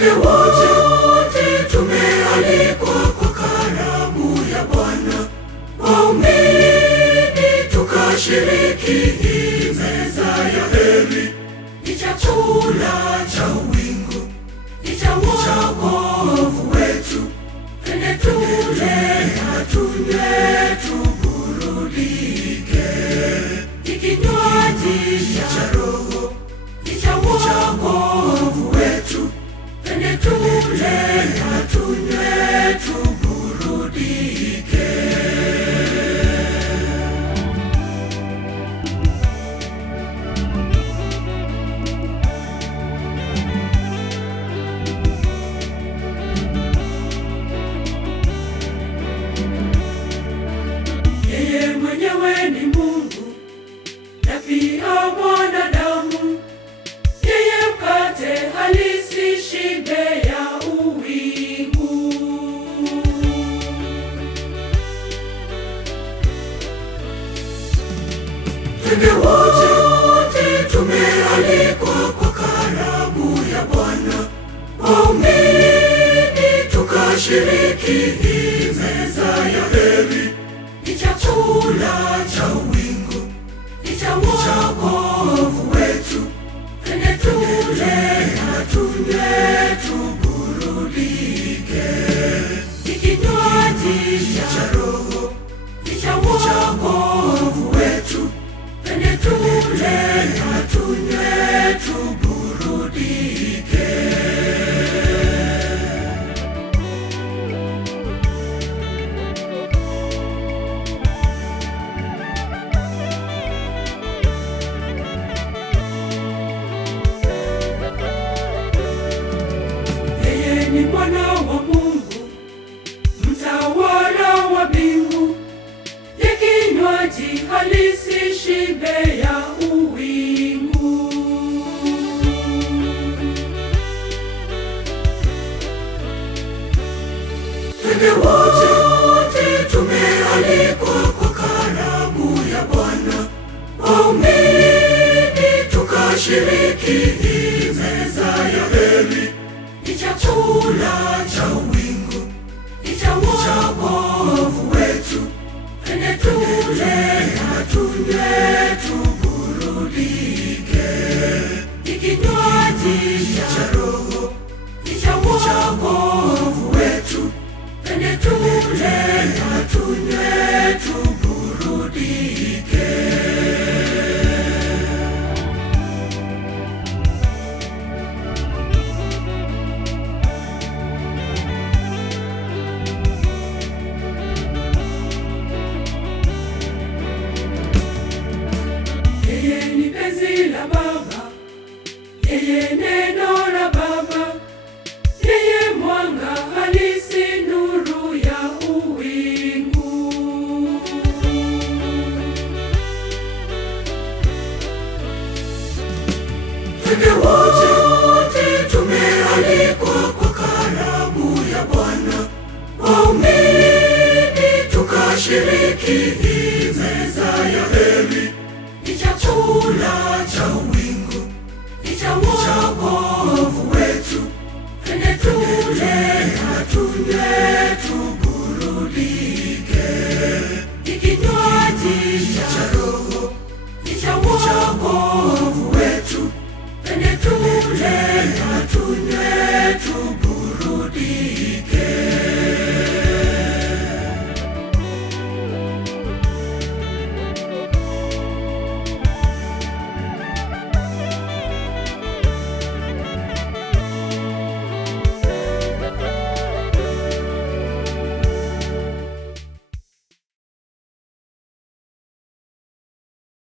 Twende wote tumealikwa kwa karamu ya Bwana. Waumini tukashiriki hii meza ya heri. Ni chakula cha wingu, ni cha wokovu wetu. Twende tule na tunywe tuburudike. Ni kinywaji cha Roho, ni cha wokovu wetu. Twende tule na tunywe tuburudike. Yeye mwenyewe ni Mungu na pia mwanadamu. Yeye mkate halisi, shibe ya uwingu. Twende wote tumealikwa kwa karamu ya Bwana. Waumini tukashiriki hii meza ya heri. Ni chakula cha wingu, ni cha wokovu wetu. Twende tule na tunywe tuburudike. Ni kinywaji cha Roho, ni cha wokovu wetu. Twende tule na tunywe tuburudike. Yeye ni Bwana wa Mungu, mtawala wa mbingu. Ye kinywaji halisi, shibe ya uwingu. Twende wote tumealikwa kwa karamu ya Bwana. Waumini tukashiriki hii meza ya heri. Ni chakula cha wingu, ni cha wokovu wetu. Twende tule na tunywe tuburudike. Ni kinywaji cha Roho, ni cha wokovu wetu. Twende tule na tunywe tuburudike. Yeye ni penzi la Baba, yeye neno la Baba. Yeye mwanga halisi, nuru ya uwingu. Twende wote tumealikwa kwa karamu ya Bwana. Waumini tukashiriki hii meza ya heri. Ni chakula cha wingu, ni cha wokovu wetu. Twende tule